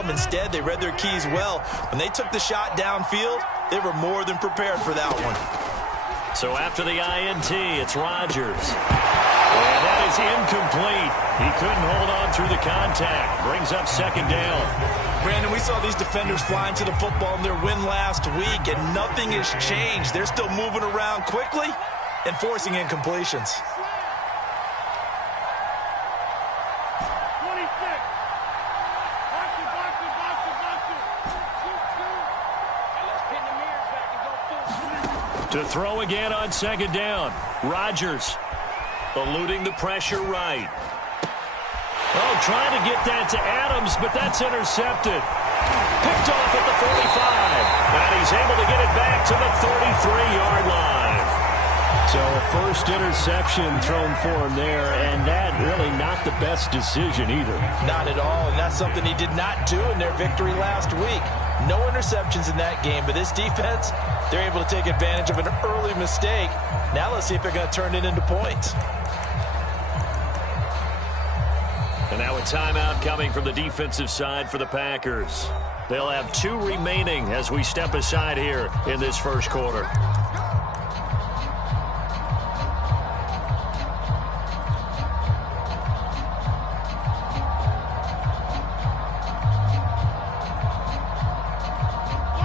bottom. Instead, they read their keys well. When they took the shot downfield, they were more than prepared for that one. So after the INT, it's Rodgers. And that is incomplete. He couldn't hold on through the contact. Brings up second down. Brandon, we saw these defenders flying to the football in their win last week, and nothing has changed. They're still moving around quickly and forcing incompletions. To throw again on second down. Rodgers eluding the pressure right. Oh, trying to get that to Adams, but that's intercepted. Picked off at the 45. And he's able to get it back to the 33-yard line. So a first interception thrown for him there, and that really not the best decision either. Not at all, and that's something he did not do in their victory last week. No interceptions in that game, but this defense, they're able to take advantage of an early mistake. Now let's see if they're going to turn it into points. And now a timeout coming from the defensive side for the Packers. They'll have 2 remaining as we step aside here in this first quarter.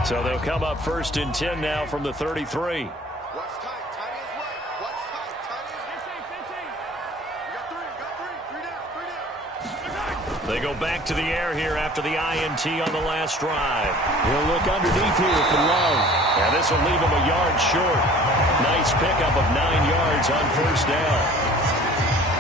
So they'll come up first and 10 now from the 33. They go back to the air here after the INT on the last drive. He'll look underneath here for Love. And this will leave him a yard short. Nice pickup of 9 yards on first down.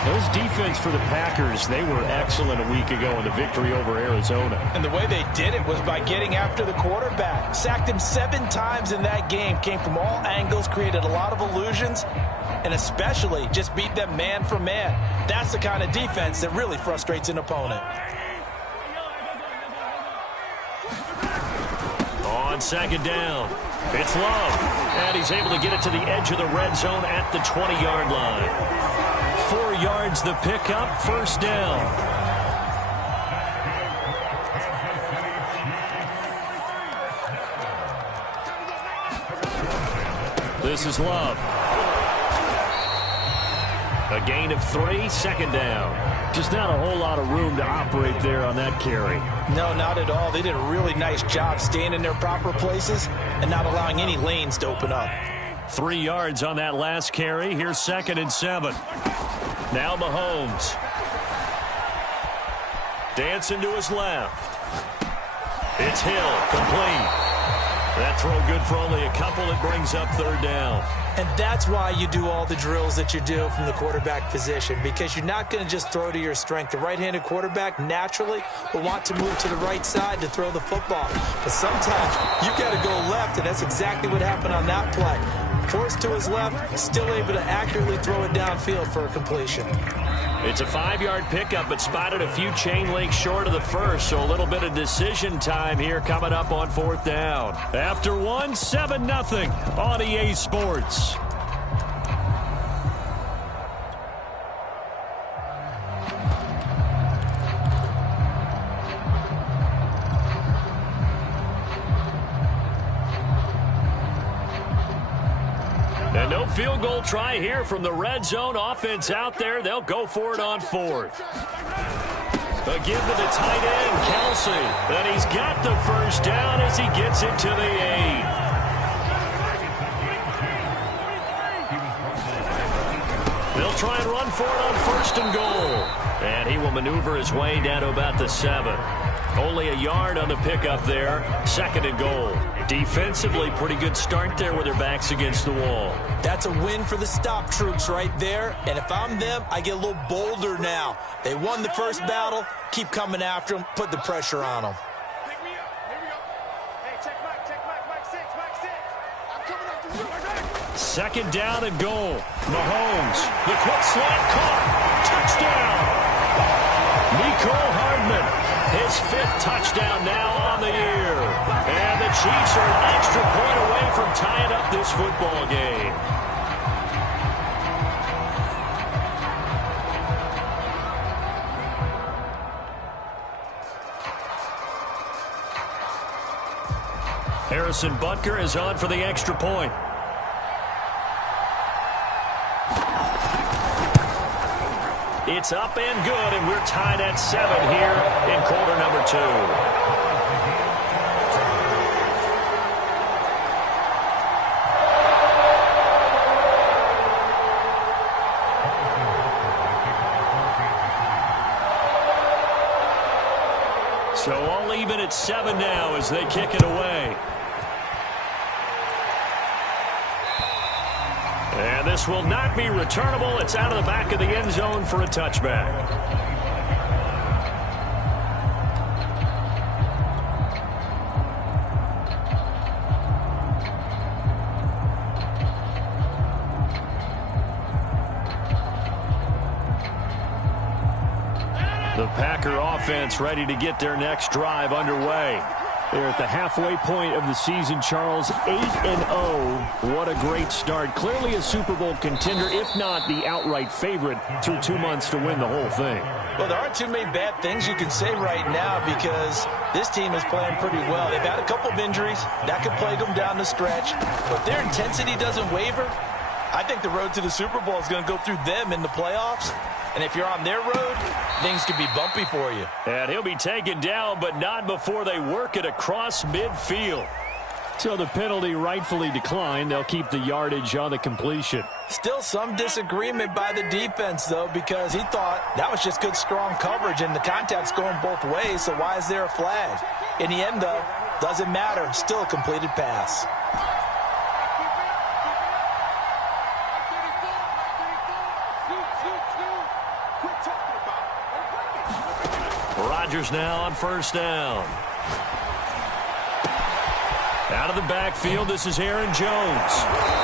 Those defense for the Packers, they were excellent a week ago in the victory over Arizona. And the way they did it was by getting after the quarterback. Sacked him 7 times in that game. Came from all angles, created a lot of illusions, and especially just beat them man for man. That's the kind of defense that really frustrates an opponent. On second down, it's Love. And he's able to get it to the edge of the red zone at the 20-yard line. 4 yards the pickup, first down. This is Love. A gain of 3, second down. Just not a whole lot of room to operate there on that carry. No, not at all. They did a really nice job staying in their proper places and not allowing any lanes to open up. 3 yards on that last carry. Here's second and 7. Now Mahomes. Dancing to his left. It's Hill, complete. That throw good for only a couple. It brings up third down. And that's why you do all the drills that you do from the quarterback position, because you're not going to just throw to your strength. The right-handed quarterback naturally will want to move to the right side to throw the football. But sometimes you've got to go left, and that's exactly what happened on that play. Forced to his left, still able to accurately throw it downfield for a completion. It's a 5-yard pickup, but spotted a few chain links short of the first, so a little bit of decision time here coming up on fourth down. After 1, 7-0 on EA Sports. And no field goal try here from the red zone. Offense out there. They'll go for it on fourth. Again to the tight end, Kelsey. And he's got the first down as he gets it to the 8. They'll try and run for it on first and goal. And he will maneuver his way down to about the 7. Only a yard on the pickup there. Second and goal. Defensively, pretty good start there with their backs against the wall. That's a win for the stop troops right there. And if I'm them, I get a little bolder now. They won the first battle. Keep coming after them. Put the pressure on them. Pick me up. Here we go. Hey, check Mike 6. I'm coming up to you. Second down and goal. Mahomes. The quick slant caught. Touchdown. Nico Hardman. His 5th touchdown now on the year. And the Chiefs are an extra point away from tying up this football game. Harrison Butker is on for the extra point. It's up and good, and we're tied at 7 here in quarter number 2. So all even at 7 now as they kick it away. And this will not be returnable. It's out of the back of the end zone for a touchback. The Packer offense ready to get their next drive underway. They're at the halfway point of the season, Charles, 8-0. What a great start. Clearly a Super Bowl contender, if not the outright favorite, through 2 months to win the whole thing. Well, there aren't too many bad things you can say right now because this team is playing pretty well. They've had a couple of injuries. That could plague them down the stretch. But their intensity doesn't waver. I think the road to the Super Bowl is going to go through them in the playoffs. And if you're on their road, things could be bumpy for you. And he'll be taken down, but not before they work it across midfield. So the penalty rightfully declined. They'll keep the yardage on the completion. Still some disagreement by the defense, though, because he thought that was just good, strong coverage, and the contact's going both ways, so why is there a flag? In the end, though, doesn't matter. Still a completed pass. Rodgers now on first down. Out of the backfield, this is Aaron Jones.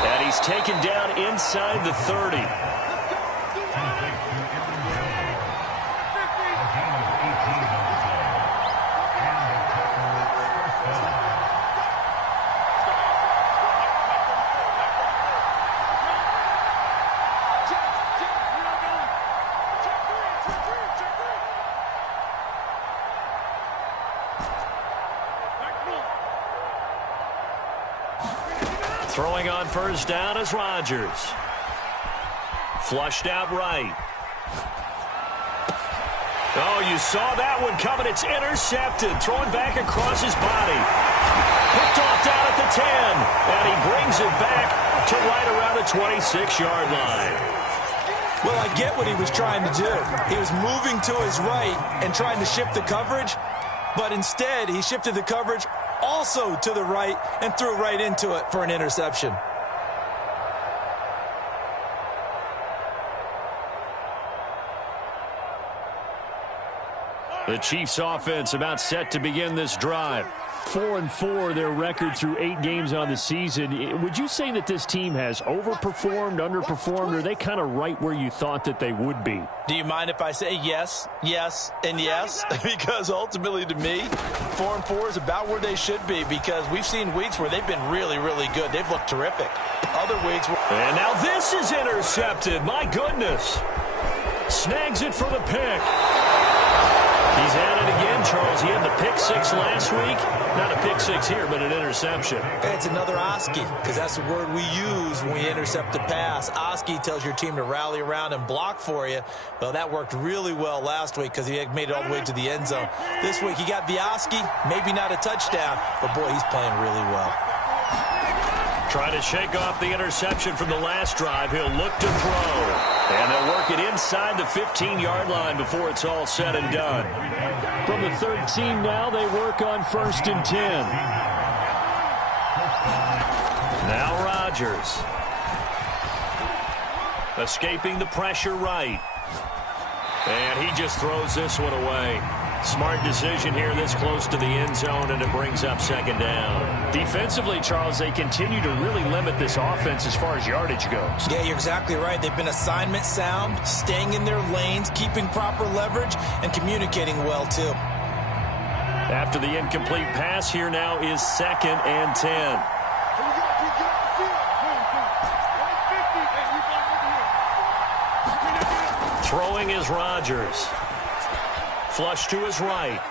And he's taken down inside the 30. Throwing on first down is Rodgers. Flushed out right. Oh, you saw that one coming. It's intercepted. Throwing back across his body. Picked off down at the 10. And he brings it back to right around the 26-yard line. Well, I get what he was trying to do. He was moving to his right and trying to shift the coverage. But instead, he shifted the coverage also to the right and threw right into it for an interception. The Chiefs offense about set to begin this drive. 4-4 their record through 8 games on the season. Would you say that this team has overperformed, underperformed, or are they kind of right where you thought that they would be? Do you mind if I say yes, yes, and yes? Because ultimately to me, 4-4 is about where they should be because we've seen weeks where they've been really, really good. They've looked terrific. Other weeks where... And now this is intercepted. My goodness. Snags it for the pick. He's at it again, Charles. He had the pick 6 last week. Not a pick 6 here, but an interception. It's another Oski, because that's the word we use when we intercept a pass. Oski tells your team to rally around and block for you. Well, that worked really well last week because he had made it all the way to the end zone. This week he got the Oski, maybe not a touchdown, but boy, he's playing really well. Trying to shake off the interception from the last drive. He'll look to throw. And they'll work it inside the 15-yard line before it's all said and done. From the 13 now, they work on 1st and 10. Now Rodgers. Escaping the pressure right. And he just throws this one away. Smart decision here this close to the end zone, and it brings up 2nd down. Defensively, Charles, they continue to really limit this offense as far as yardage goes. Yeah, you're exactly right. They've been assignment sound, staying in their lanes, keeping proper leverage, and communicating well, too. After the incomplete pass, here now is 2nd and 10. Throwing is Rodgers. Flush to his right.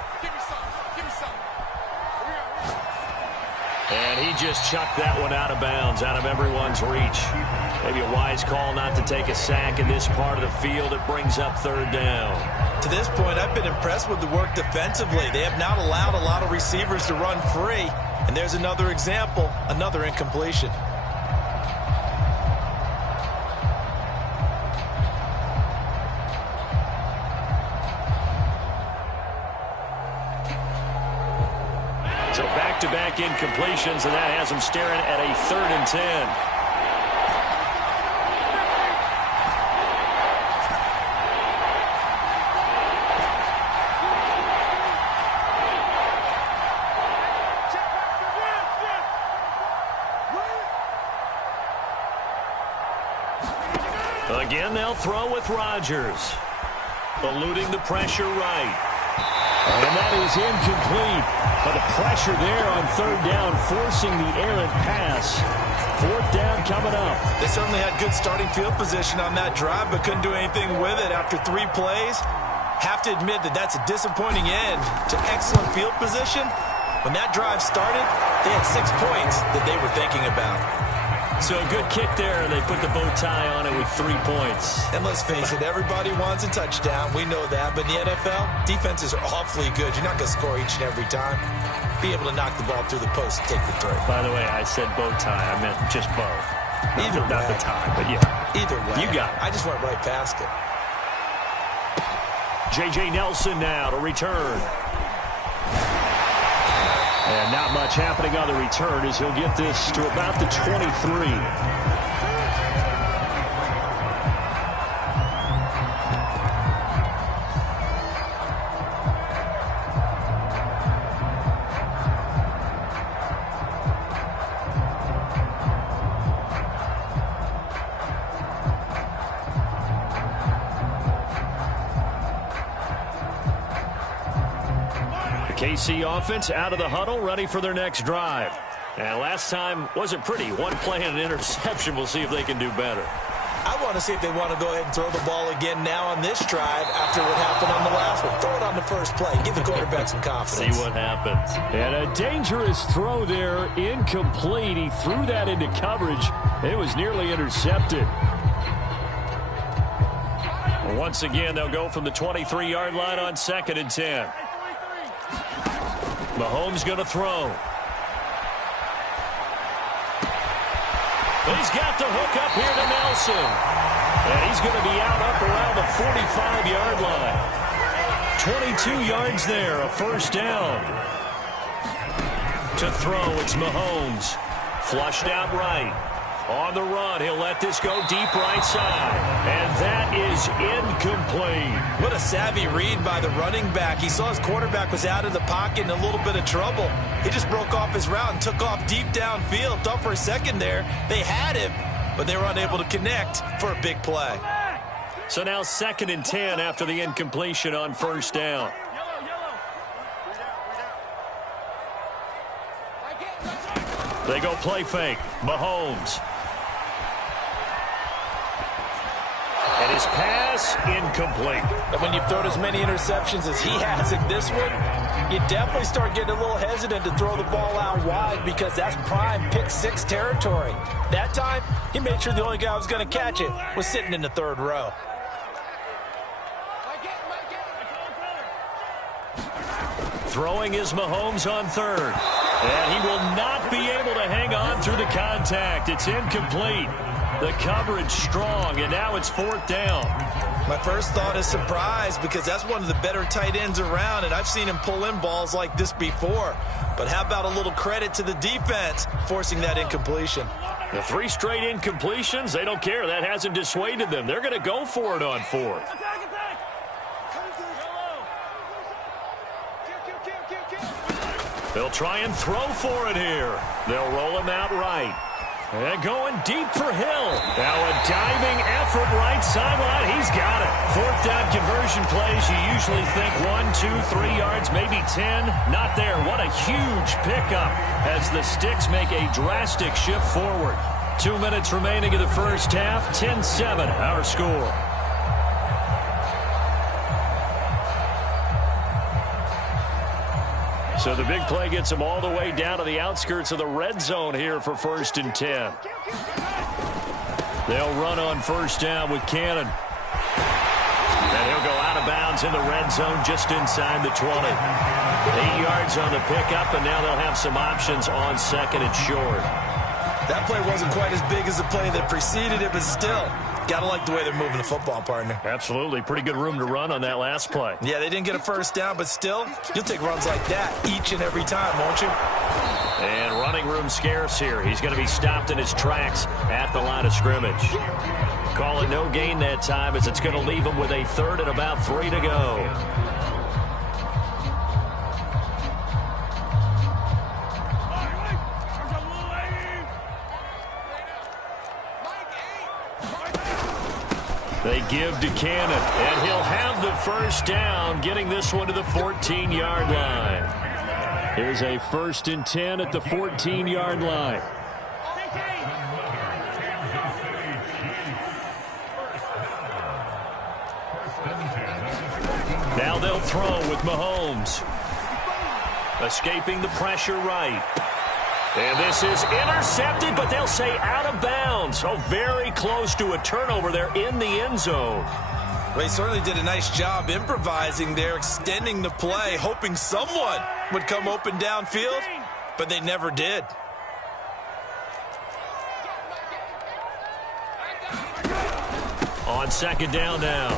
And he just chucked that one out of bounds, out of everyone's reach. Maybe a wise call not to take a sack in this part of the field. It brings up third down. To this point, I've been impressed with the work defensively. They have not allowed a lot of receivers to run free. And there's another example, another incompletion. So back-to-back incompletions, and that has them staring at a 3rd and 10. Again, they'll throw with Rodgers. Eluding the pressure right. And that is incomplete. But the pressure there on 3rd down, forcing the errant pass. 4th down coming up. They certainly had good starting field position on that drive, but couldn't do anything with it after 3 plays. Have to admit that that's a disappointing end to excellent field position. When that drive started, they had 6 points that they were thinking about. So a good kick there, and they put the bow tie on it with 3 points. And let's face it, everybody wants a touchdown. We know that. But in the NFL, defenses are awfully good. You're not going to score each and every time. Be able to knock the ball through the post and take the throw. By the way, I said bow tie. I meant just bow. Either way. Not the tie, but yeah. Either way. You got it. I just went right past it. J.J. Nelson now to return. And not much happening on the return as he'll get this to about the 23. KC offense out of the huddle, ready for their next drive. And last time wasn't pretty. 1 play and an interception. We'll see if they can do better. I want to see if they want to go ahead and throw the ball again now on this drive after what happened on the last one. Throw it on the first play. Give the quarterback some confidence. See what happens. And a dangerous throw there, incomplete. He threw that into coverage. It was nearly intercepted. Once again, they'll go from the 23-yard line on 2nd and 10. Mahomes going to throw. He's got the hook up here to Nelson. And he's going to be out up around the 45-yard line. 22 yards there, a 1st down. To throw, it's Mahomes. Flushed out right. On the run, he'll let this go deep right side. And that is incomplete. What a savvy read by the running back. He saw his quarterback was out of the pocket in a little bit of trouble. He just broke off his route and took off deep downfield. Thought for a second there they had him, but they were unable to connect for a big play. So now 2nd and 10 after the incompletion on 1st down. They go play fake. Mahomes. And his pass, incomplete. And when you've thrown as many interceptions as he has in this one, you definitely start getting a little hesitant to throw the ball out wide because that's prime pick-6 territory. That time, he made sure the only guy who was going to catch it was sitting in the 3rd row. Throwing is Mahomes on 3rd. And he will not be able to hang on through the contact. It's incomplete. The coverage strong, and now it's 4th down. My first thought is surprise because that's one of the better tight ends around, and I've seen him pull in balls like this before. But how about a little credit to the defense forcing that incompletion? The 3 straight incompletions, they don't care. That hasn't dissuaded them. They're going to go for it on 4th. They'll try and throw for it here. They'll roll him out right. And going deep for Hill. Now a diving effort right sideline. He's got it. 4th down conversion plays. You usually think 1, 2, 3 yards, maybe 10. Not there. What a huge pickup as the Sticks make a drastic shift forward. 2 minutes remaining in the first half. 10-7 our score. So the big play gets them all the way down to the outskirts of the red zone here for 1st and 10. They'll run on 1st down with Cannon. And he'll go out of bounds in the red zone just inside the 20. 8 yards on the pickup, and now they'll have some options on 2nd and short. That play wasn't quite as big as the play that preceded it, but still, got to like the way they're moving the football, partner. Absolutely. Pretty good room to run on that last play. Yeah, they didn't get a 1st down, but still, you'll take runs like that each and every time, won't you? And running room scarce here. He's going to be stopped in his tracks at the line of scrimmage. Call it no gain that time, as it's going to leave him with a 3rd and about 3 to go. They give to Cannon, and he'll have the 1st down, getting this one to the 14-yard line. Here's a 1st and 10 at the 14-yard line. Now they'll throw with Mahomes. Escaping the pressure right. And this is intercepted, but they'll say out of bounds. Oh, very close to a turnover there in the end zone. They certainly did a nice job improvising there, extending the play, hoping someone would come open downfield, but they never did. On 2nd down now,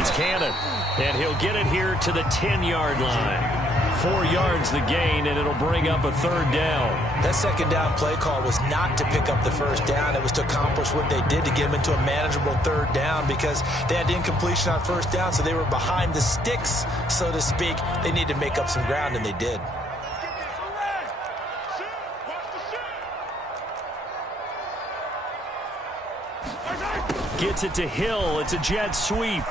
it's Cannon, and he'll get it here to the 10-yard line. 4 yards the gain, and it'll bring up a 3rd down. That 2nd down play call was not to pick up the 1st down. It was to accomplish what they did to get them into a manageable 3rd down, because they had incompletion on 1st down, so they were behind the sticks, so to speak. They needed to make up some ground, and they did. Gets it to Hill. It's a jet sweep.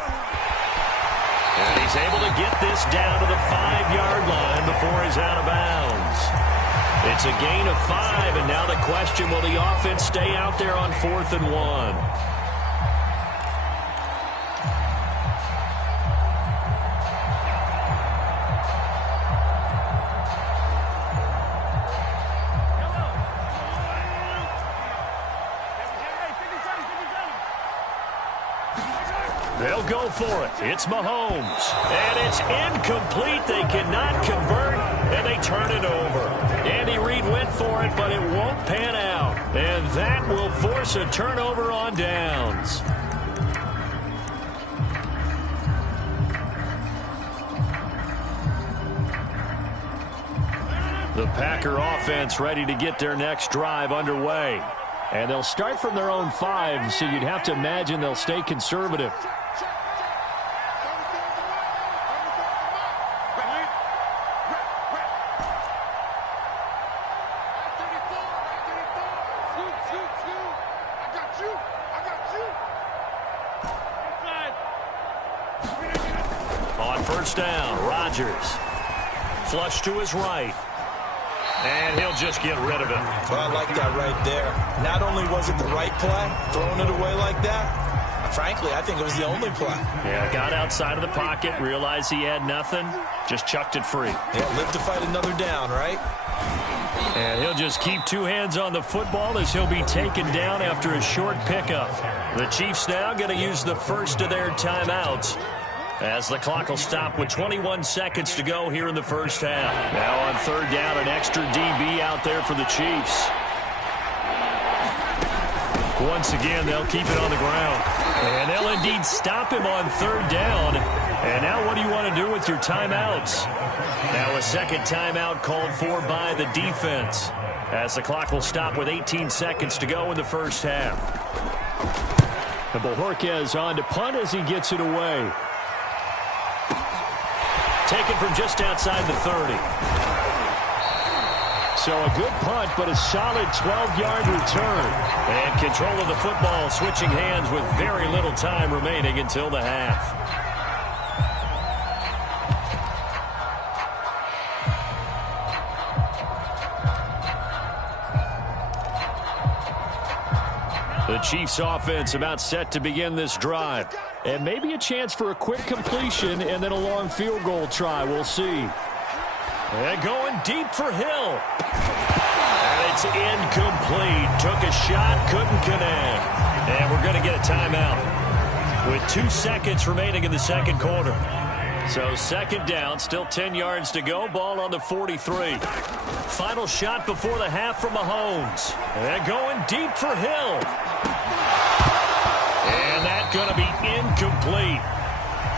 And he's able to get this down to the 5-yard line before he's out of bounds. It's a gain of 5, and now the question, will the offense stay out there on 4th and 1? They'll go for it. It's Mahomes. And it's incomplete. They cannot convert, and they turn it over. Andy Reid went for it, but it won't pan out. And that will force a turnover on downs. The Packer offense ready to get their next drive underway. And they'll start from their own 5, so you'd have to imagine they'll stay conservative. On 1st down, Rodgers. Flush to his right. And he'll just get rid of it. Well, I like that right there. Not only was it the right play, throwing it away like that, frankly, I think it was the only play. Yeah, got outside of the pocket, realized he had nothing, just chucked it free. Yeah, live to fight another down, right? And he'll just keep 2 hands on the football as he'll be taken down after a short pickup. The Chiefs now going to use the first of their timeouts, as the clock will stop with 21 seconds to go here in the first half. Now on 3rd down, an extra DB out there for the Chiefs. Once again, they'll keep it on the ground. And they'll indeed stop him on 3rd down. And now what do you want to do with your timeouts? Now a second timeout called for by the defense, as the clock will stop with 18 seconds to go in the first half. And Bojorquez on to punt as he gets it away. Taken from just outside the 30. So a good punt, but a solid 12-yard return. And control of the football switching hands with very little time remaining until the half. The Chiefs offense about set to begin this drive. And maybe a chance for a quick completion and then a long field goal try. We'll see. And going deep for Hill. And it's incomplete. Took a shot, couldn't connect. And we're going to get a timeout with 2 seconds remaining in the second quarter. So second down, still 10 yards to go. Ball on the 43. Final shot before the half from Mahomes. And going deep for Hill. And that's going to be incomplete.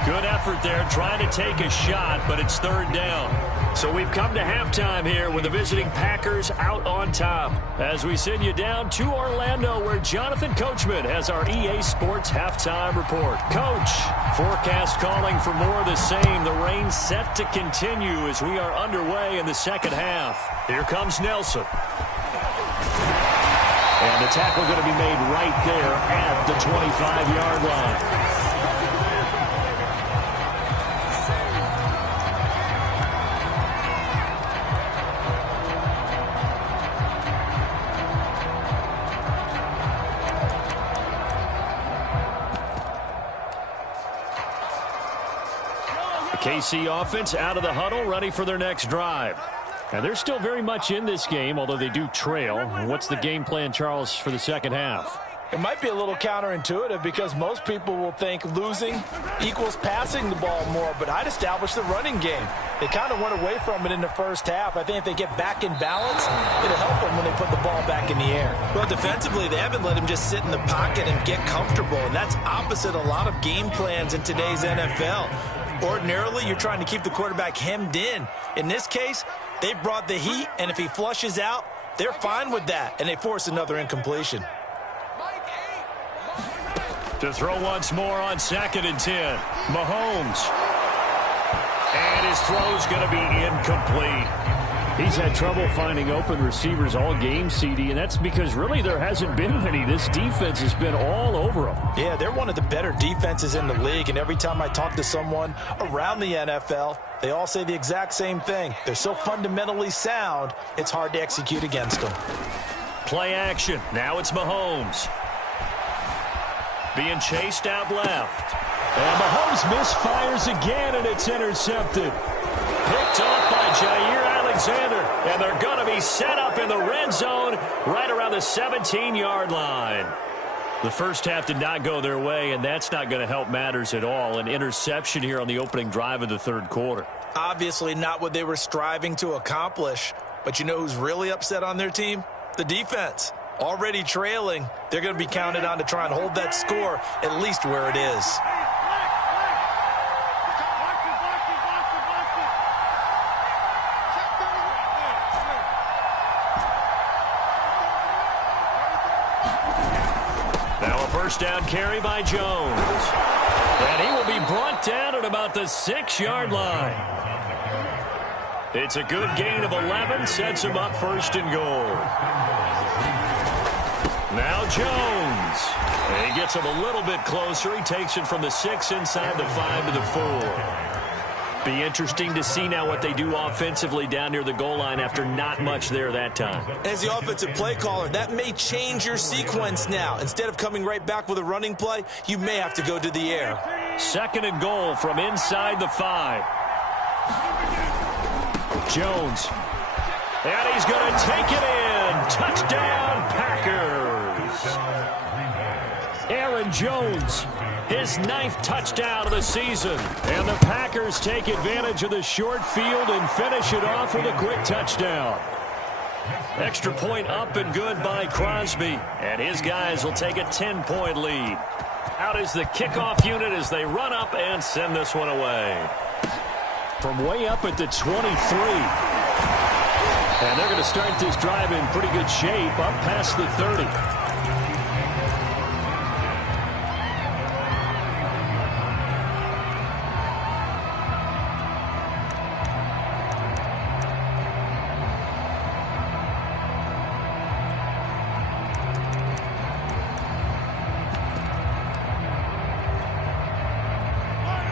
Good effort there trying to take a shot, but it's third down. So we've come to halftime here with the visiting Packers out on top. As we send you down to Orlando, where Jonathan Coachman has our EA Sports halftime report. Coach, forecast calling for more of the same. The rain set to continue as we are underway in the second half. Here comes Nelson. And the tackle going to be made right there at the 25-yard line. KC offense out of the huddle, ready for their next drive. And they're still very much in this game, although they do trail. What's the game plan, Charles, for the second half? It might be a little counterintuitive because most people will think losing equals passing the ball more, but I'd establish the running game. They kind of went away from it in the first half. I think if they get back in balance, it'll help them when they put the ball back in the air. Well, defensively, they haven't let him just sit in the pocket and get comfortable, and that's opposite a lot of game plans in today's NFL. Ordinarily, you're trying to keep the quarterback hemmed in. In this case, they brought the heat, and if he flushes out, they're fine with that, and they force another incompletion. To throw once more on 2nd and 10. Mahomes. And his throw's going to be incomplete. He's had trouble finding open receivers all game, CD, and that's because really there hasn't been many. This defense has been all over them. Yeah, they're one of the better defenses in the league, and every time I talk to someone around the NFL, they all say the exact same thing. They're so fundamentally sound, it's hard to execute against them. Play action. Now it's Mahomes. Being chased out left. And Mahomes misfires again, and it's intercepted. Picked off by Jair Alexander, and they're going to be set up in the red zone right around the 17-yard line. The first half did not go their way, and that's not going to help matters at all. An interception here on the opening drive of the third quarter. Obviously not what they were striving to accomplish, but you know who's really upset on their team? The defense. Already trailing, they're going to be counted on to try and hold that score at least where it is. First down carry by Jones. And he will be brought down at about the 6-yard line. It's a good gain of 11, sets him up first and goal. Now Jones. And he gets him a little bit closer. He takes it from the 6 inside the 5 to the 4. Be interesting to see now what they do offensively down near the goal line after not much there that time. As the offensive play caller, that may change your sequence now. Instead of coming right back with a running play, you may have to go to the air. 2nd and goal from inside the 5. Jones. And he's going to take it in. Touchdown, Packers. Aaron Jones. His 9th touchdown of the season. And the Packers take advantage of the short field and finish it off with a quick touchdown. Extra point up and good by Crosby. And his guys will take a 10-point lead. Out is the kickoff unit as they run up and send this one away. From way up at the 23. And they're going to start this drive in pretty good shape up past the 30.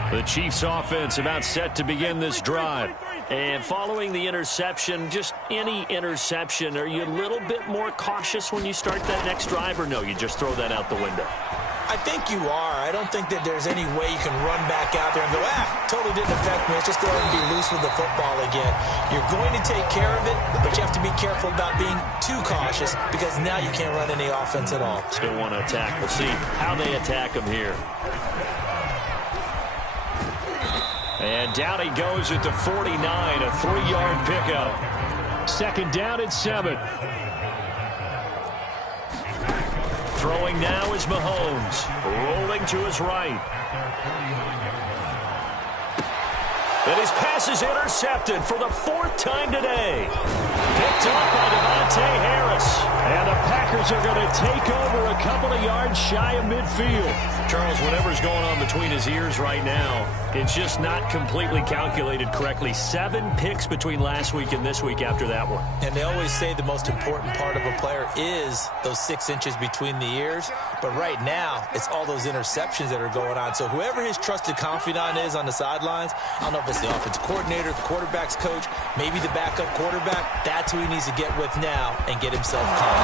The Chiefs offense about set to begin this drive. And following the interception, just any interception, are you a little bit more cautious when you start that next drive, or no, you just throw that out the window? I think you are. I don't think that there's any way you can run back out there and go, totally didn't affect me. It's just go ahead and be loose with the football again. You're going to take care of it, but you have to be careful about being too cautious because now you can't run any offense at all. Still want to attack. We'll see how they attack him here. And down he goes at the 49, a 3-yard pickup. Second down at 7. Throwing now is Mahomes, rolling to his right. And his pass is intercepted for the 4th time today. Picked off by Devontae Harris. And the Packers are going to take over a couple of yards shy of midfield. Charles, whatever's going on between his ears right now, it's just not completely calculated correctly. 7 picks between last week and this week after that one. And they always say the most important part of a player is those 6 inches between the ears. But right now, it's all those interceptions that are going on. So whoever his trusted confidant is on the sidelines, I don't know if it's the offensive coordinator, the quarterback's coach, maybe the backup quarterback, that's who he needs to get with now and get himself calm.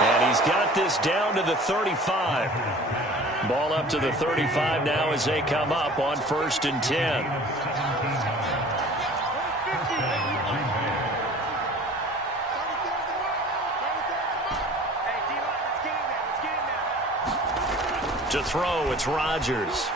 And he's got this down to the 35. Ball up to the 35 now as they come up on 1st and 10. To throw, it's Rodgers.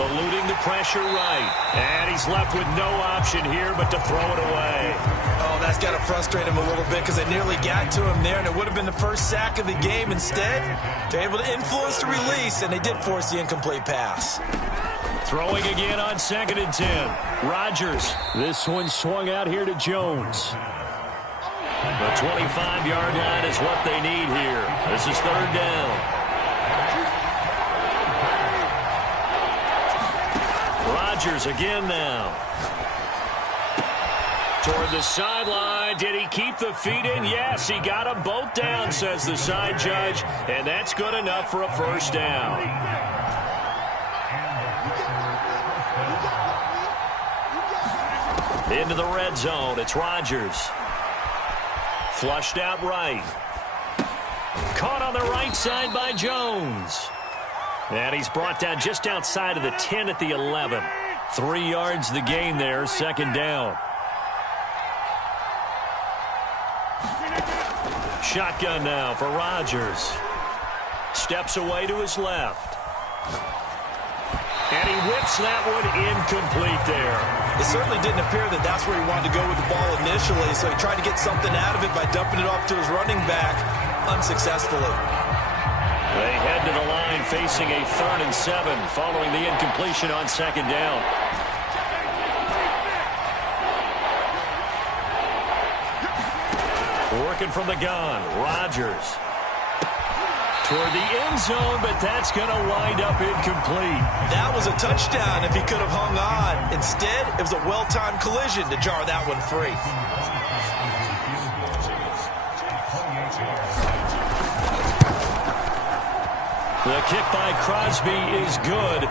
Eluding the pressure right. And he's left with no option here but to throw it away. Oh, that's got to frustrate him a little bit because they nearly got to him there, and it would have been the first sack of the game. Instead, they're able to influence the release, and they did force the incomplete pass. Throwing again on 2nd and 10. Rodgers. This one swung out here to Jones. The 25-yard line is what they need here. This is 3rd down. Rodgers again now. Toward the sideline. Did he keep the feet in? Yes, he got them both down, says the side judge. And that's good enough for a 1st down. Into the red zone. It's Rodgers. Flushed out right. Caught on the right side by Jones. And he's brought down just outside of the 10 at the 11. 3 yards the gain there, 2nd down. Shotgun now for Rodgers. Steps away to his left. And he whips that one incomplete there. It certainly didn't appear that that's where he wanted to go with the ball initially, so he tried to get something out of it by dumping it off to his running back unsuccessfully. They head to the line facing a 3rd and 7 following the incompletion on 2nd down. Working from the gun, Rodgers. Toward the end zone, but that's going to wind up incomplete. That was a touchdown if he could have hung on. Instead, it was a well-timed collision to jar that one free. The kick by Crosby is good,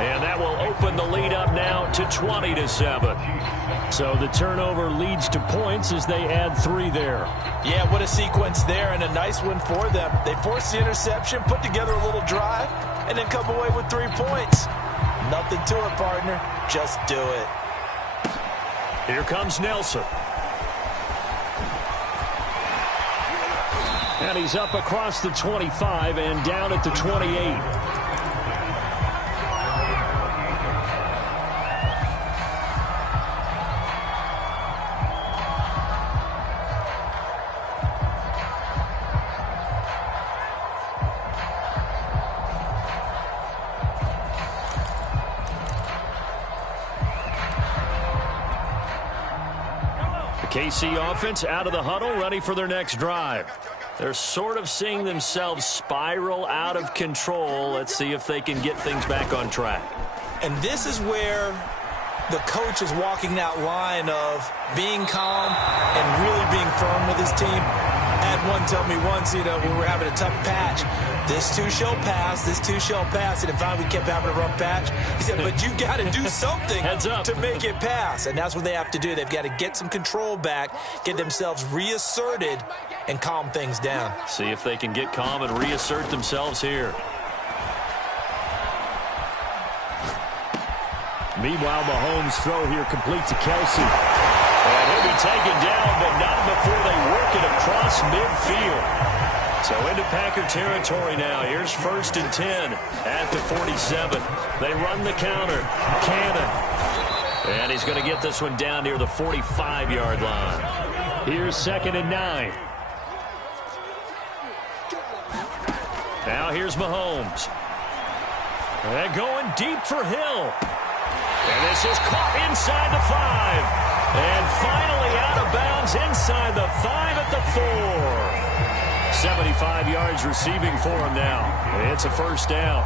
and that will open the lead up now to 20-7. So the turnover leads to points as they add 3 there. Yeah, what a sequence there, and a nice one for them. They forced the interception, put together a little drive, and then come away with 3 points. Nothing to it, partner. Just do it. Here comes Nelson. And he's up across the 25 and down at the 28. KC offense out of the huddle, ready for their next drive. They're sort of seeing themselves spiral out of control. Let's see if they can get things back on track. And this is where the coach is walking that line of being calm and really being firm with his team. Had one tell me once, when we're having a tough patch, this too shall pass, this too shall pass. And finally we kept having a rough patch. He said, but you got to do something to make it pass. And that's what they have to do. They've got to get some control back, get themselves reasserted, and calm things down. See if they can get calm and reassert themselves here. Meanwhile, Mahomes' throw here complete to Kelsey. And he'll be taken down, but not before they work it across midfield. So into Packer territory now. Here's 1st and 10 at the 47. They run the counter. Cannon. And he's going to get this one down near the 45-yard line. Here's 2nd and 9. Now here's Mahomes. And going deep for Hill. And this is caught inside the 5. And finally out of bounds inside the 5 at the 4. 75 yards receiving for him now. It's a 1st down.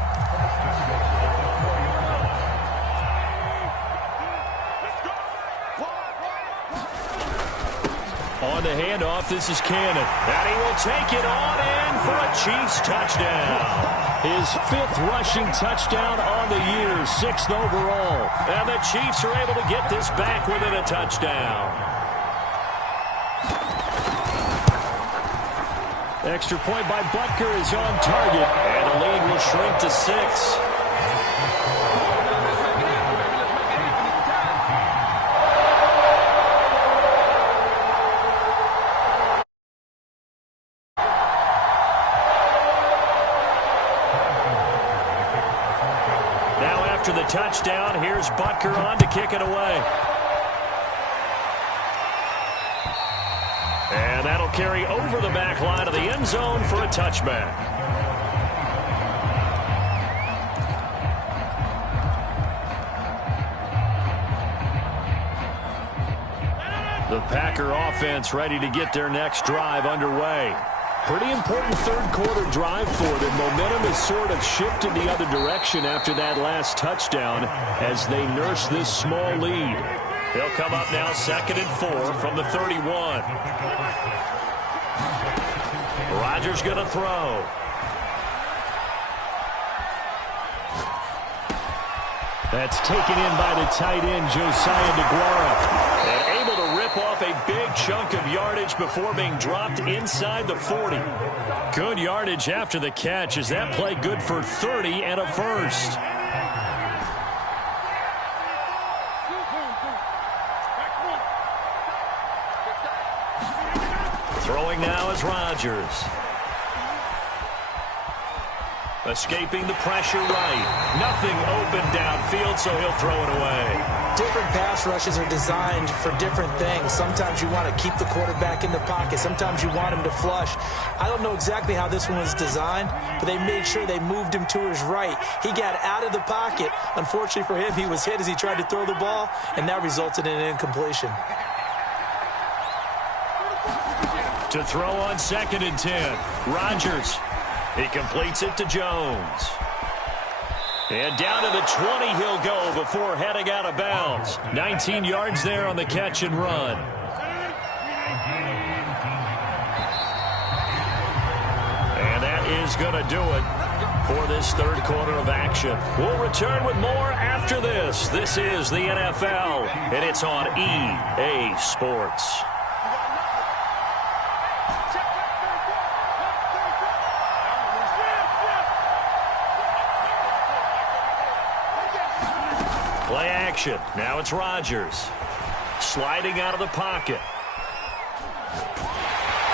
On the handoff, this is Cannon. And he will take it on in for a Chiefs touchdown. His 5th rushing touchdown on the year, 6th overall. And the Chiefs are able to get this back within a touchdown. Extra point by Butker is on target. And the lead will shrink to 6. After the touchdown, here's Butker on to kick it away. And that'll carry over the back line of the end zone for a touchback. The Packer offense ready to get their next drive underway. Pretty important 3rd quarter drive for them. Momentum has sort of shifted the other direction after that last touchdown as they nurse this small lead. They'll come up now 2nd and 4 from the 31. Rodgers going to throw. That's taken in by the tight end, Josiah DeGuara. And able to rip off a big chunk of yardage before being dropped inside the 40. Good yardage after the catch. Is that play good for 30 and a 1st? Throwing now is Rodgers. Escaping the pressure right. Nothing open downfield, so he'll throw it away. Different pass rushes are designed for different things. Sometimes you want to keep the quarterback in the pocket. Sometimes you want him to flush. I don't know exactly how this one was designed, but they made sure they moved him to his right. He got out of the pocket. Unfortunately for him, he was hit as he tried to throw the ball, and that resulted in an incompletion. To throw on 2nd and 10. Rodgers. He completes it to Jones. And down to the 20 he'll go before heading out of bounds. 19 yards there on the catch and run. And that is going to do it for this 3rd quarter of action. We'll return with more after this. This is the NFL, and it's on EA Sports. Play action. Now it's Rodgers. Sliding out of the pocket.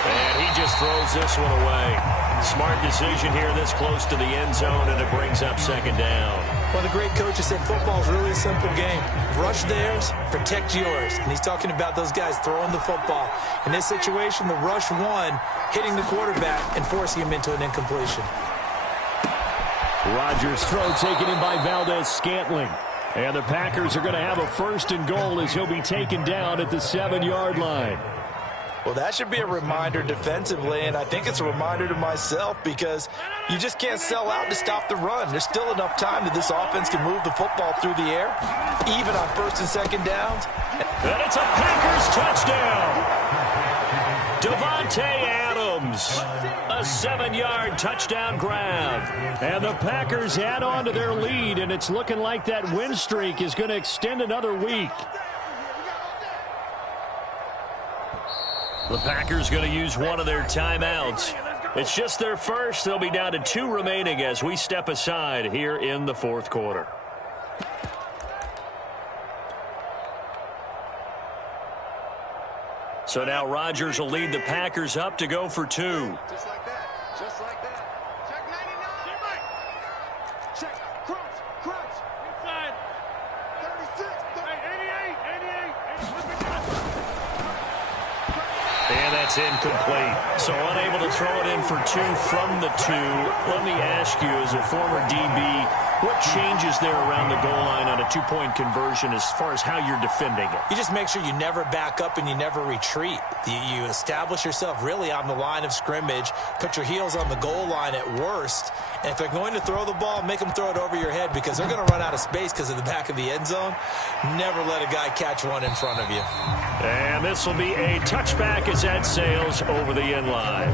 And he just throws this one away. Smart decision here this close to the end zone, and it brings up 2nd down. One of the great coaches said football is really a simple game. Rush theirs, protect yours. And he's talking about those guys throwing the football. In this situation, the rush one, hitting the quarterback and forcing him into an incompletion. Rodgers' throw taken in by Valdez-Scantling. And the Packers are going to have a 1st and goal as he'll be taken down at the 7-yard line. Well, that should be a reminder defensively, and I think it's a reminder to myself because you just can't sell out to stop the run. There's still enough time that this offense can move the football through the air, even on 1st and 2nd downs. And it's a Packers touchdown. Devontae Adams Mahomes. A 7-yard touchdown grab. And the Packers add on to their lead, and it's looking like that win streak is going to extend another week. The Packers going to use one of their timeouts. It's just their first. They'll be down to 2 remaining as we step aside here in the fourth quarter. So now Rodgers will lead the Packers up to go for 2. Just like that. Just like that. Check 99. Check. Crunch. Inside. 36. Hey, 88. And that's incomplete. So unable to throw it in for 2 from the 2. Let me ask you, as a former DB, what changes there around the goal line on a 2-point conversion as far as how you're defending it? You just make sure you never back up and you never retreat. You establish yourself really on the line of scrimmage, put your heels on the goal line at worst, and if they're going to throw the ball, make them throw it over your head because they're going to run out of space because of the back of the end zone. Never let a guy catch one in front of you. And this will be a touchback as that sails over the end line.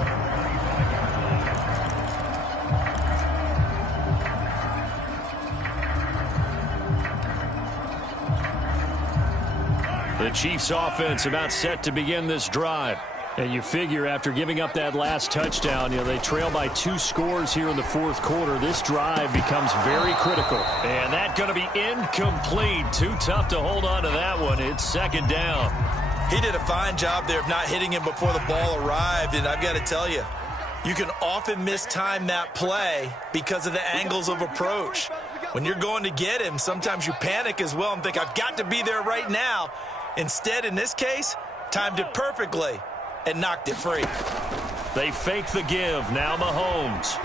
The Chiefs offense about set to begin this drive. And you figure after giving up that last touchdown, they trail by 2 scores here in the fourth quarter. This drive becomes very critical. And that's going to be incomplete. Too tough to hold on to that one. It's second down. He did a fine job there of not hitting him before the ball arrived, and I've got to tell you, you can often mistime that play because of the angles of approach. When you're going to get him, sometimes you panic as well and think, I've got to be there right now. Instead, in this case, timed it perfectly and knocked it free. They fake the give. Now Mahomes.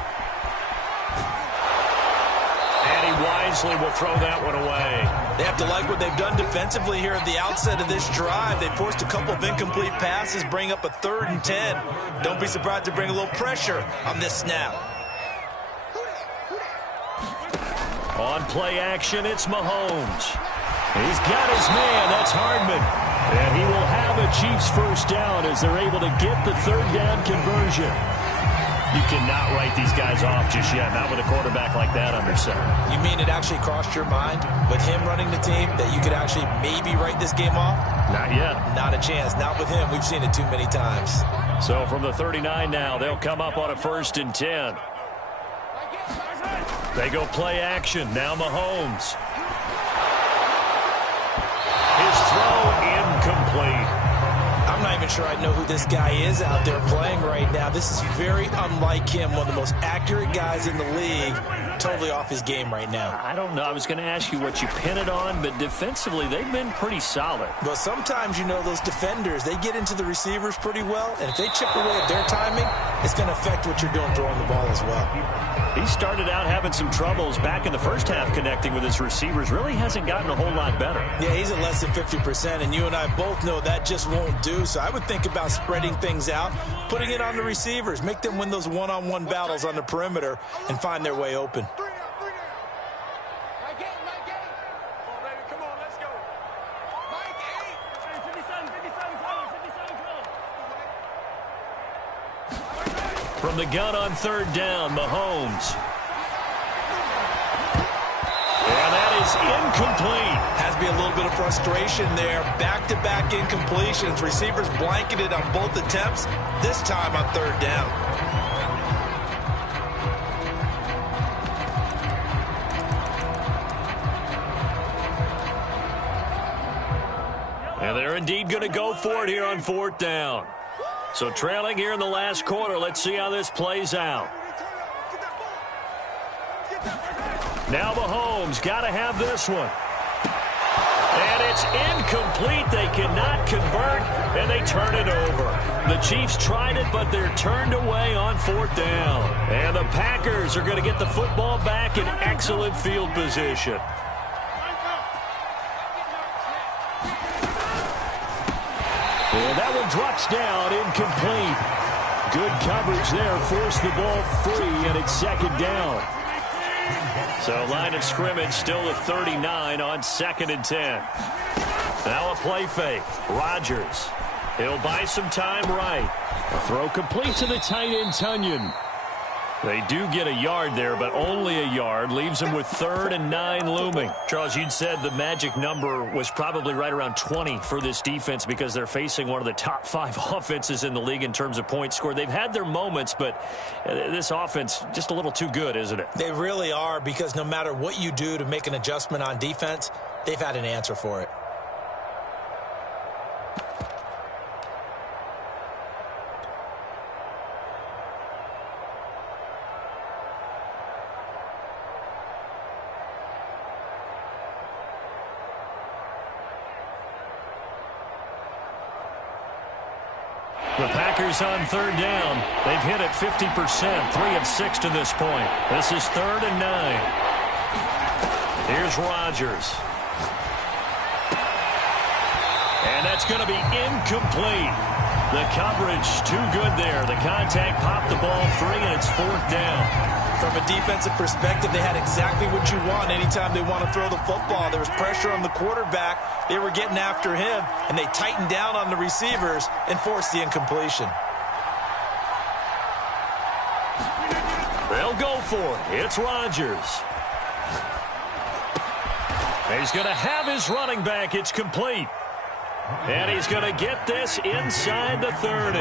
And he wisely will throw that one away. They have to like what they've done defensively here at the outset of this drive. They forced a couple of incomplete passes, bring up a 3rd and 10. Don't be surprised to bring a little pressure on this snap. On play action, it's Mahomes. He's got his man. That's Hardman. And he will have a Chiefs first down as they're able to get the 3rd down conversion. You cannot write these guys off just yet, not with a quarterback like that under center. You mean it actually crossed your mind with him running the team that you could actually maybe write this game off? Not yet. Not a chance. Not with him. We've seen it too many times. So from the 39 now, they'll come up on a 1st and 10. They go play action. Now Mahomes. His throw incomplete. I'm not even sure I know who this guy is out there playing right now. This is very unlike him, one of the most accurate guys in the league. Totally off his game right now. I don't know. I was going to ask you what you pin it on, but defensively, they've been pretty solid. Well, sometimes, those defenders, they get into the receivers pretty well, and if they chip away at their timing, it's going to affect what you're doing throwing the ball as well. He started out having some troubles back in the first half connecting with his receivers. Really hasn't gotten a whole lot better. Yeah, he's at less than 50%, and you and I both know that just won't do. So I would think about spreading things out, putting it on the receivers, make them win those one-on-one battles on the perimeter and find their way open. From the gun on 3rd down, Mahomes. And that is incomplete. Has to be a little bit of frustration there. Back-to-back incompletions. Receivers blanketed on both attempts, this time on 3rd down. And they're indeed going to go for it here on 4th down. So trailing here in the last quarter. Let's see how this plays out. Now Mahomes got to have this one. And it's incomplete. They cannot convert, and they turn it over. The Chiefs tried it, but they're turned away on 4th down. And the Packers are going to get the football back in excellent field position. And that one drops down, incomplete. Good coverage there, forced the ball free, and it's 2nd down. So line of scrimmage still at 39 on 2nd and 10. Now a play fake. Rodgers. He'll buy some time right. A throw complete to the tight end, Tunyon. They do get a yard there, but only a yard. Leaves them with 3rd and 9 looming. Charles, you'd said the magic number was probably right around 20 for this defense because they're facing one of the top 5 offenses in the league in terms of points scored. They've had their moments, but this offense just a little too good, isn't it? They really are, because no matter what you do to make an adjustment on defense, they've had an answer for it. The Packers on 3rd down. They've hit it 50%, 3 of 6 to this point. This is 3rd and 9. Here's Rodgers. And that's going to be incomplete. The coverage too good there. The contact popped the ball free, and it's 4th down. From a defensive perspective, they had exactly what you want anytime they want to throw the football. There was pressure on the quarterback. They were getting after him, and they tightened down on the receivers and forced the incompletion. They'll go for it. It's Rodgers. He's going to have his running back. It's complete. And he's going to get this inside the 30.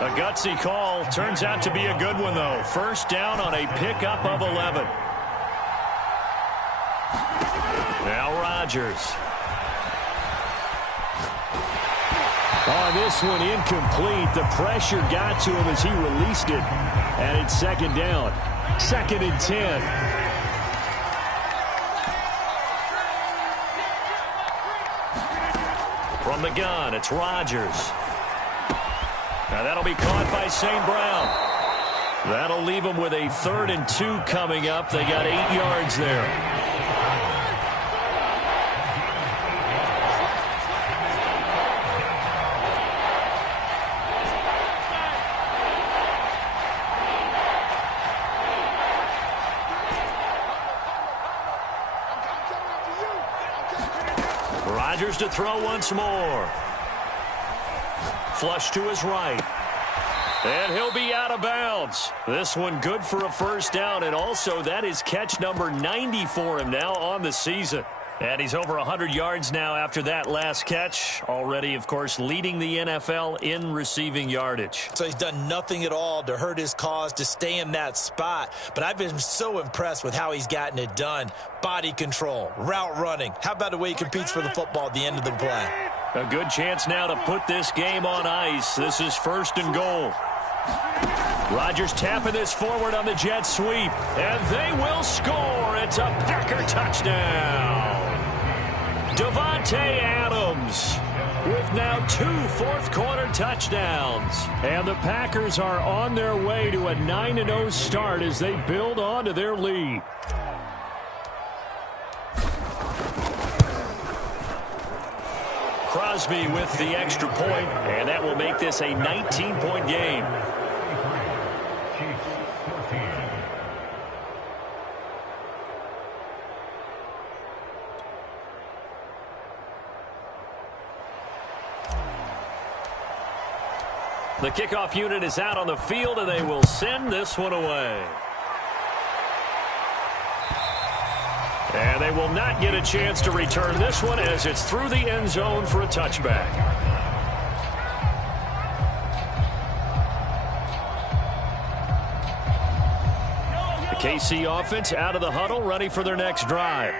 A gutsy call. Turns out to be a good one, though. 1st down on a pickup of 11. Now Rodgers. This one incomplete. The pressure got to him as he released it. And it's 2nd down. 2nd and 10. From the gun, it's Rodgers. Now that'll be caught by St. Brown. That'll leave them with a 3rd and 2 coming up. They got 8 yards there. Rodgers to throw once more. Flush to his right. And he'll be out of bounds. This one good for a 1st down, and also that is catch number 90 for him now on the season. And he's over 100 yards now after that last catch. Already, of course, leading the NFL in receiving yardage. So he's done nothing at all to hurt his cause, to stay in that spot. But I've been so impressed with how he's gotten it done. Body control, route running. How about the way he competes for the football at the end of the play? A good chance now to put this game on ice. This is 1st and goal. Rodgers tapping this forward on the jet sweep. And they will score. It's a Packer touchdown. Davante Adams with now 2 fourth-quarter touchdowns. And the Packers are on their way to a 9-0 start as they build on to their lead. Crosby with the extra point, and that will make this a 19-point game. The kickoff unit is out on the field, and they will send this one away. And they will not get a chance to return this one as it's through the end zone for a touchback. The KC offense out of the huddle, ready for their next drive.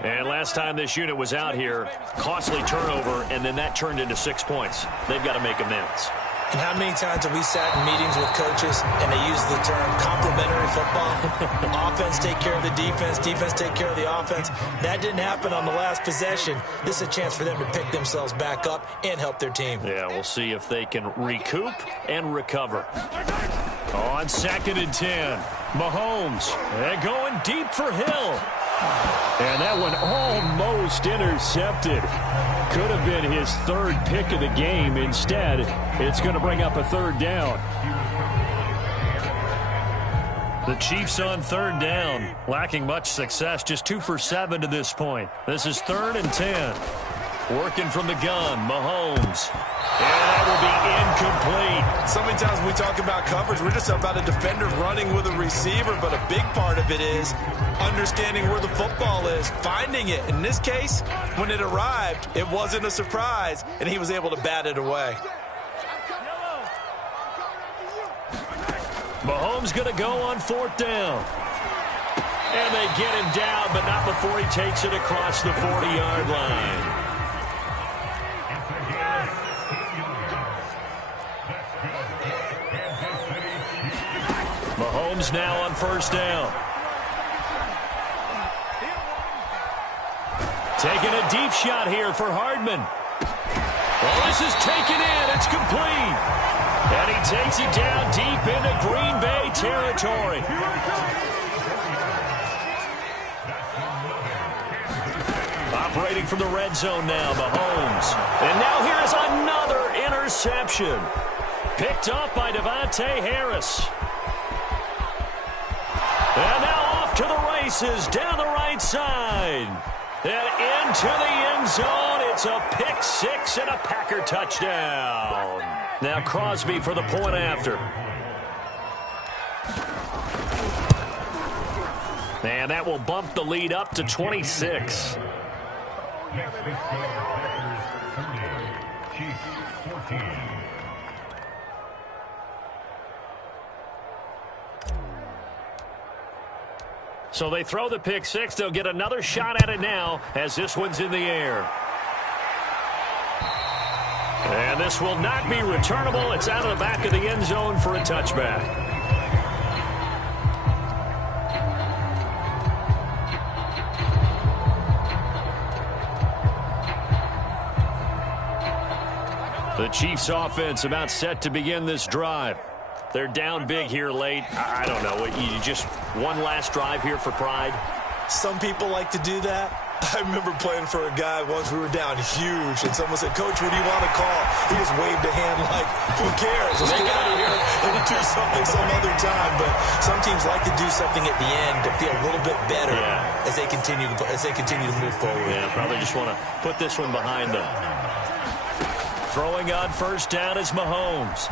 And last time this unit was out here, costly turnover, and then that turned into 6 points. They've got to make amends. And how many times have we sat in meetings with coaches and they use the term complementary football? Offense take care of the defense, defense take care of the offense. That didn't happen on the last possession. This is a chance for them to pick themselves back up and help their team. Yeah, we'll see if they can recoup and recover. On 2nd and 10, Mahomes, and going deep for Hill. And that one almost intercepted. Could have been his 3rd pick of the game. Instead, it's going to bring up a 3rd down. The Chiefs on 3rd down, lacking much success, just 2 for 7 to this point. This is 3rd and 10. Working from the gun, Mahomes. And that will be incomplete. So many times when we talk about coverage, we're just about a defender running with a receiver, but a big part of it is understanding where the football is, finding it. In this case, when it arrived, it wasn't a surprise, and he was able to bat it away. Mahomes going to go on 4th down. And they get him down, but not before he takes it across the 40-yard line. Mahomes now on 1st down. Taking a deep shot here for Hardman. Well, this is taken in. It's complete. And he takes it down deep into Green Bay territory. Operating from the red zone now, Mahomes. And now here's another interception. Picked off by Devontae Harris. And now off to the races, down the right side. And into the end zone. It's a pick six and a Packer touchdown. Now Crosby for the point after. And that will bump the lead up to 26. So they throw the pick six. They'll get another shot at it now as this one's in the air. And this will not be returnable. It's out of the back of the end zone for a touchback. The Chiefs offense about set to begin this drive. They're down big here late. I don't know. You just one last drive here for pride? Some people like to do that. I remember playing for a guy once. We were down huge, and someone said, "Coach, what do you want to call?" He just waved a hand like, "Who cares? Let's get out of here and do something some other time." But some teams like to do something at the end to feel a little bit better as they continue to move forward. Yeah, probably just want to put this one behind them. Throwing on 1st down is Mahomes.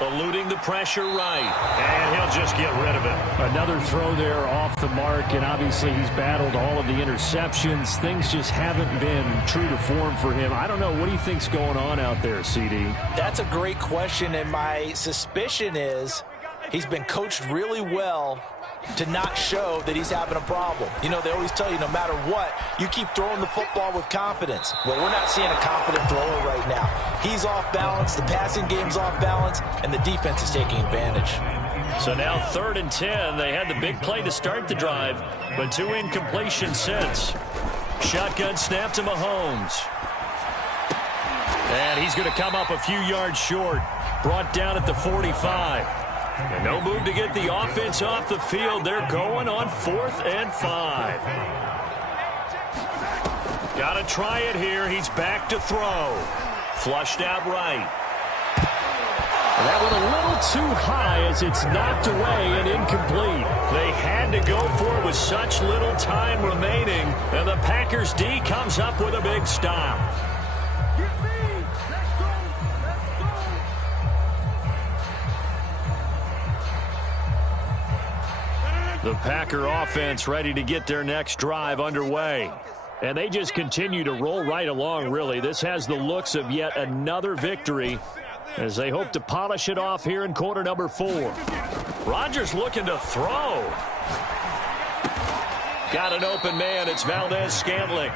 Eluding the pressure right. And he'll just get rid of it. Another throw there off the mark, and obviously he's battled all of the interceptions. Things just haven't been true to form for him. I don't know. What do you think's going on out there, CD? That's a great question, and my suspicion is he's been coached really well to not show that he's having a problem. You know, they always tell you no matter what, you keep throwing the football with confidence. Well, we're not seeing a confident thrower right now. He's off balance, the passing game's off balance, and the defense is taking advantage. So now 3rd and 10. They had the big play to start the drive, but 2 incompletions since. Shotgun snap to Mahomes. And he's going to come up a few yards short. Brought down at the 45. And no move to get the offense off the field. They're going on 4th and 5. Got to try it here. He's back to throw. Flushed out right. That one a little too high as it's knocked away and incomplete. They had to go for it with such little time remaining. And the Packers D comes up with a big stop. The Packer offense ready to get their next drive underway. And they just continue to roll right along, really. This has the looks of yet another victory as they hope to polish it off here in quarter number 4. Rodgers looking to throw. Got an open man. It's Valdez-Scantling.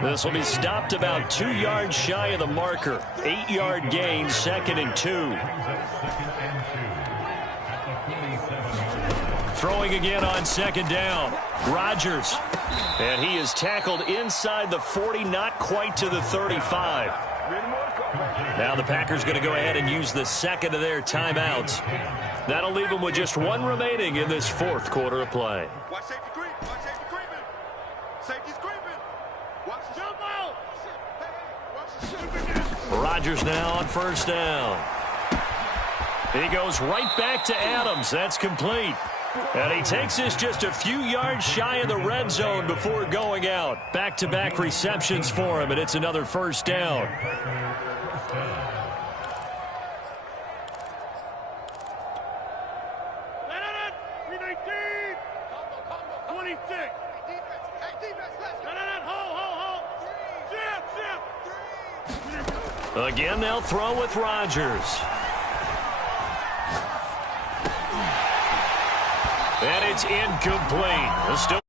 This will be stopped about 2 yards shy of the marker. 8-yard gain, 2nd and 2. Throwing again on 2nd down. Rodgers. And he is tackled inside the 40, not quite to the 35. Now the Packers going to go ahead and use the 2nd of their timeouts. That'll leave them with just 1 remaining in this 4th quarter of play. Watch safety creep. Watch safety creeping. Safety's creeping. Watch the jump out. Watch the Rodgers now on 1st down. He goes right back to Adams. That's complete. And he takes this just a few yards shy of the red zone before going out. Back-to-back receptions for him, and it's another first down. Again, they'll throw with Rodgers. And it's incomplete. Still